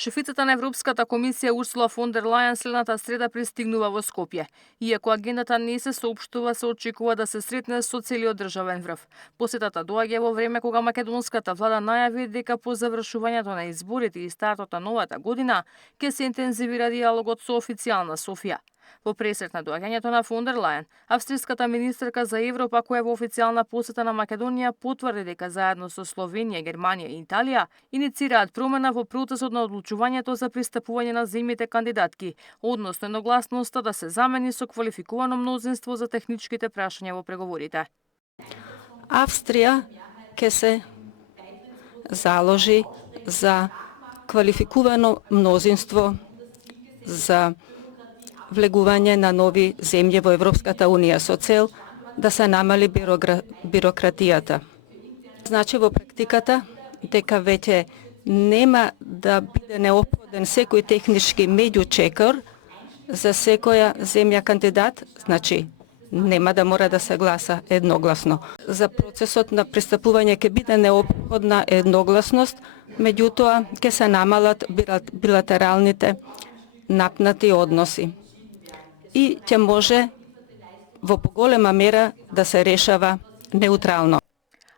Шефицата на Европската комисија Урсула фон дер Лајен следната среда пристигнува во Скопје. Иако агендата не се соопштува, се очекува да се сретне со целиот државен врв. Посетата доаѓа во време кога македонската влада најави дека по завршувањето на изборите и стартот на новата година ќе се интензивира диалогот со официјална Софија. Во пресрет на доаѓањето на фон дер Лајен, австријската министерка за Европа, која во официјална посета на Македонија, потврди дека заедно со Словенија, Германија и Италија иницираат промена во процесот на одлучувањето за пристапување на земјите кандидатки, односно едногласноста да се замени со квалификувано мнозинство за техничките прашања во преговорите. Австрија ќе се заложи за квалификувано мнозинство за влегување на нови земји во Европската Унија со цел да се намали бирократијата. Значи во практиката дека веќе нема да биде неопходен секој технички меѓучекор за секоја земја кандидат, значи нема да мора да се гласа едногласно. За процесот на пристапување ќе биде неопходна едногласност, меѓутоа ќе се намалат билатералните напнати односи и ќе може во поголема мера да се решава неутрално.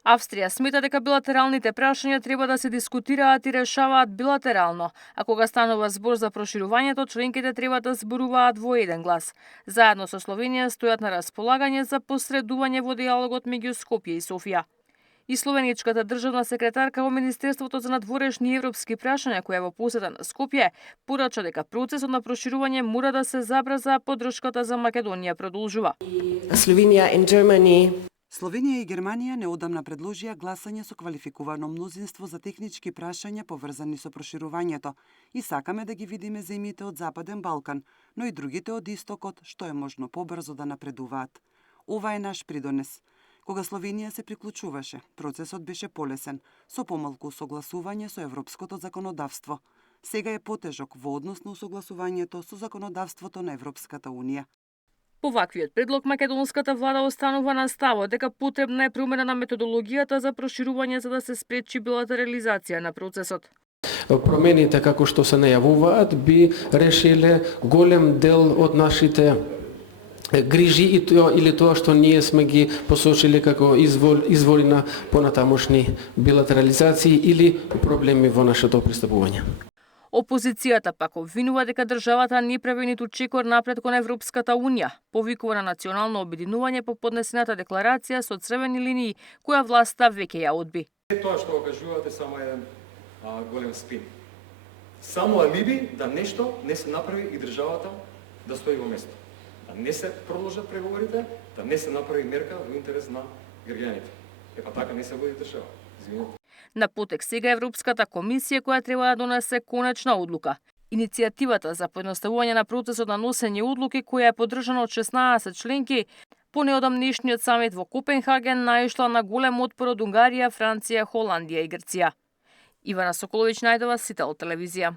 Австрија смета дека билатералните прашања треба да се дискутираат и решаваат билатерално, а кога станува збор за проширувањето, членките треба да зборуваат во еден глас. Заедно со Словенија стојат на располагање за посредување во диалогот меѓу Скопје и Софија. И словеничката државна секретарка во Министерството за надворешни европски прашања, која во посета на Скопје, порача дека процесот на проширување мора да се забрза, поддршката за Македонија продолжува. Словенија и Германија неодамна предложија гласање со квалификувано мнозинство за технички прашања поврзани со проширувањето и сакаме да ги видиме земјите од Западен Балкан, но и другите од Истокот, што е можно побрзо да напредуваат. Ова е наш придонес. Кога Словенија се приклучуваше, процесот беше полесен, со помалку согласување со европското законодавство. Сега е потежок во однос на усогласувањето со законодавството на Европската Унија. По ваквиот предлог, македонската влада останува на ставот дека потребна е промена на методологијата за проширување за да се спречи билатерализација на процесот. Промените како што се најавуваат би решиле голем дел од нашите грижи или тоа што ние сме ги посочиле како извори на понатамошни билатерализации или проблеми во нашето пристапување. Опозицијата пак обвинува дека државата не прави ниту чекор напред кон Европската Унија, повикува на национално обединување по поднесената декларација со црвени линии, која власта веќе ја одби. Тоа што го кажувате само еден голем спин. Само алиби да нешто не се направи и државата да стои во место. Да не се продолжат преговорите, да не се направи мерка во интерес на граѓаните. Така не се води држава. Извинете. На потек сега Европската комисија која треба да донесе конечна одлука. Иницијативата за поедноставување на процесот на носење одлуки, која е поддржана од 16 членки, по неодамнешниот самит во Копенхаген наишла на голем отпор од Унгарија, Франција, Холандија и Грција. Ивана Соколовиќ најдова, Сител телевизија.